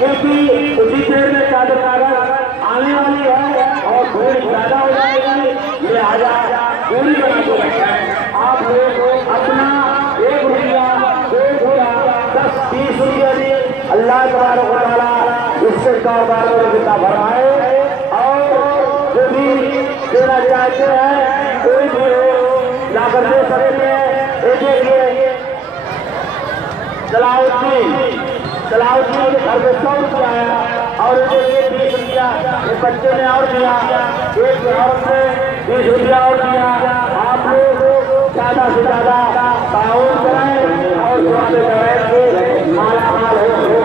क्योंकि उसी देर में चादर आने वाली है और भीड़ ज्यादा हो जाएगी, लिहाजा दूरी बना के रखें। आप लोग अपना 1 रुपया 2 रुपया 10 20 रुपया दी अल्लाह तबारक व तआला इससे कारोबार में जितना बढ़ाए और जो भी देना चाहते हैं कोई भी लाकर दे सकते हैं। देखिए सलाहुद्दीन के घर में 100 रुपया आया और 20 रुपया इस बच्चे ने और दिया, एक और से 20 रुपया और दिया। आप लोग ज्यादा से ज्यादा ताउन कराएं और दुआएं कराएं कि माला माल हो।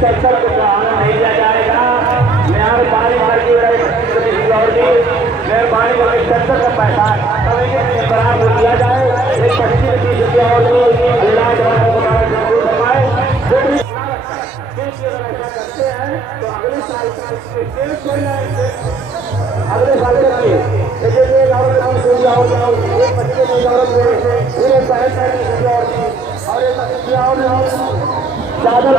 चक्कर को आना नहीं दिया जाएगा। मेहरबानी करके मेहरबानी करके चक्कर का पैसा बराबर दिया जाए। एक 25-30 रुपया और अल्लाह करते हैं तो अगले साल करिए। लेकिन एक औरत एक बच्चे में औरत और चादर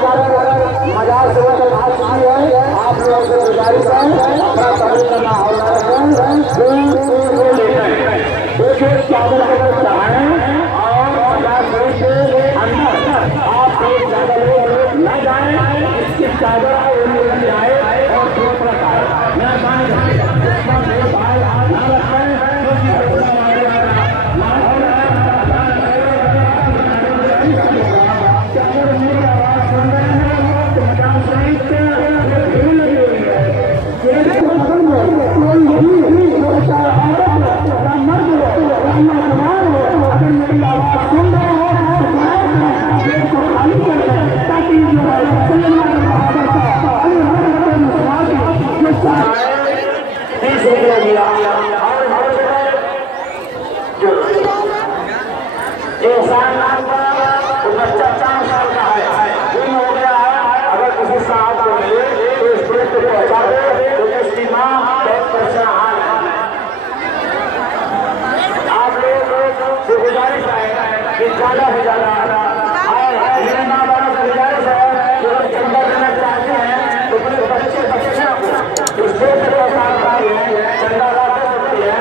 मजार से बात की है। आप लोगों से गुजारिश है अपना कबूल करना होगा। देखिए चादर अगर चाहें और 50 के अंदर आप एक चादर न जाए, इसकी चादर आए और दूसरा आए। मेहरबानी मेरे भाई हाथ न रखें। ज्यादा से ज्यादा मेरे माँ बाप से गुजारिश है जो चंदा देना चाहते हैं तो अपने बच्चे को इस देश का साथ चंदा ला सकती है।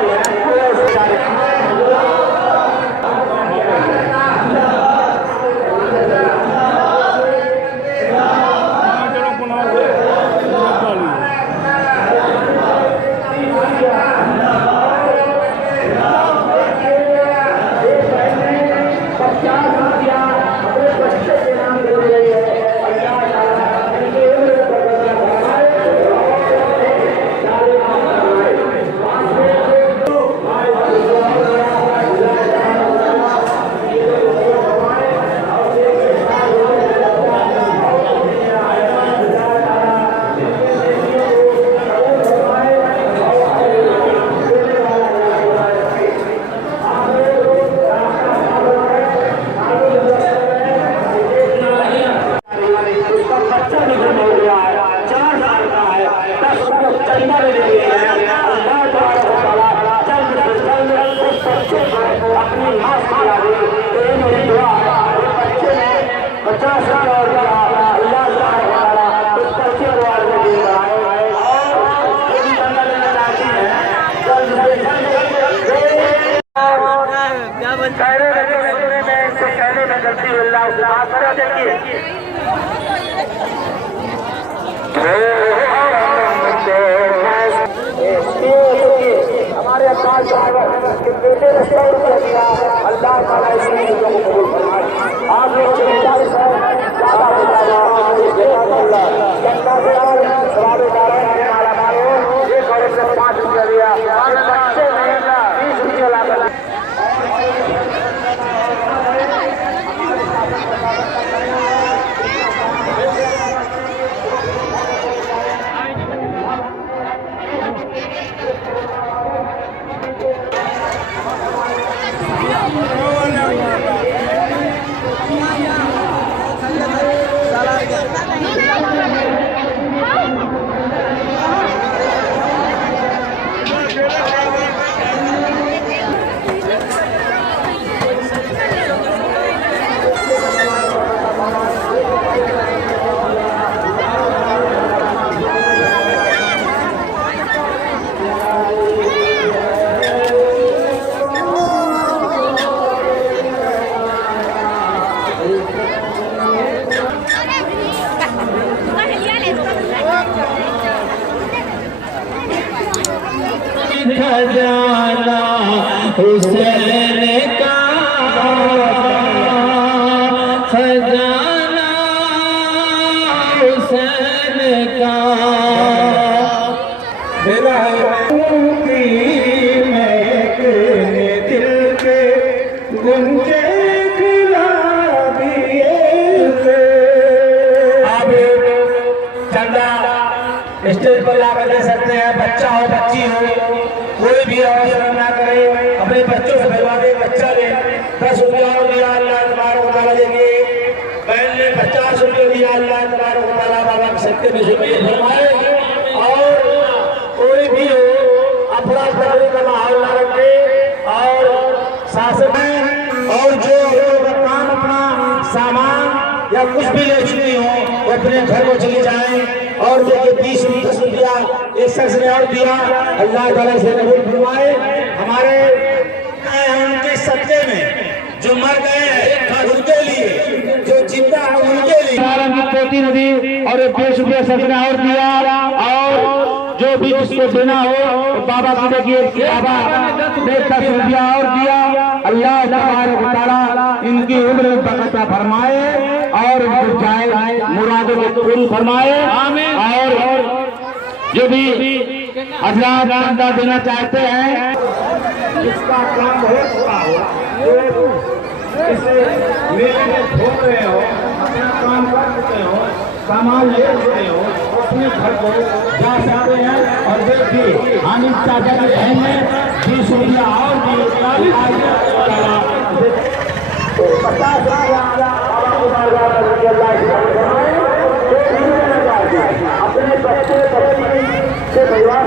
हमारे अल्लाह ताला इस चीज़ को कबूल खजाना हुसैन का, खजाना हुसैन का। मेरा दिल के गुंजे स्टेज पर ला कर दे सकते हैं। बच्चा हो बच्ची हो कोई भी शर्म ना करे, अपने बच्चों से भिजवा दे। बच्चा ले 10 रुपया और दिया अल्लाह तबारक व तआला देंगे, बहन ने 50 रुपये दिया अल्लाह तबारक व तआला बाबा के सत्य में फरमाए। और कोई भी हो अपना तकलीफ का माहौल ना रखे और शासन में और जो काम अपना सामान या कुछ भी ले चुकी हो वो अपने घर को चली जाए। और देखिए 20 रुपया एक शख्स ने और दिया, अल्लाह ताला से कबूल फरमाए। हमारे उनके सत्ते में जो मर गए हैं उनके लिए, जो जिंदा है उनके लिए पोती नदी और 20 रुपया शख्स ने और दिया। और जो भी जिसको देना हो बाबा की देखिए बाबा ने 10 रुपया और दिया। अल्लाह तबारक व तआला इनकी उम्र में बरकत फरमाए और जाए मुरादों को पूरी फरमाए। और जो भी हजरात चंदा देना चाहते हैं, जिसका काम हो चुका हो, जो इसे मेले में छोड़ रहे हो, अपना काम कर चुके हो, सामान ले चुके हो, अपने घर को जा सकते हैं। और देखिए हानिफ चाचा की बहन ने 20 रुपया और दिए, 50 अपने बच्चे से परिवार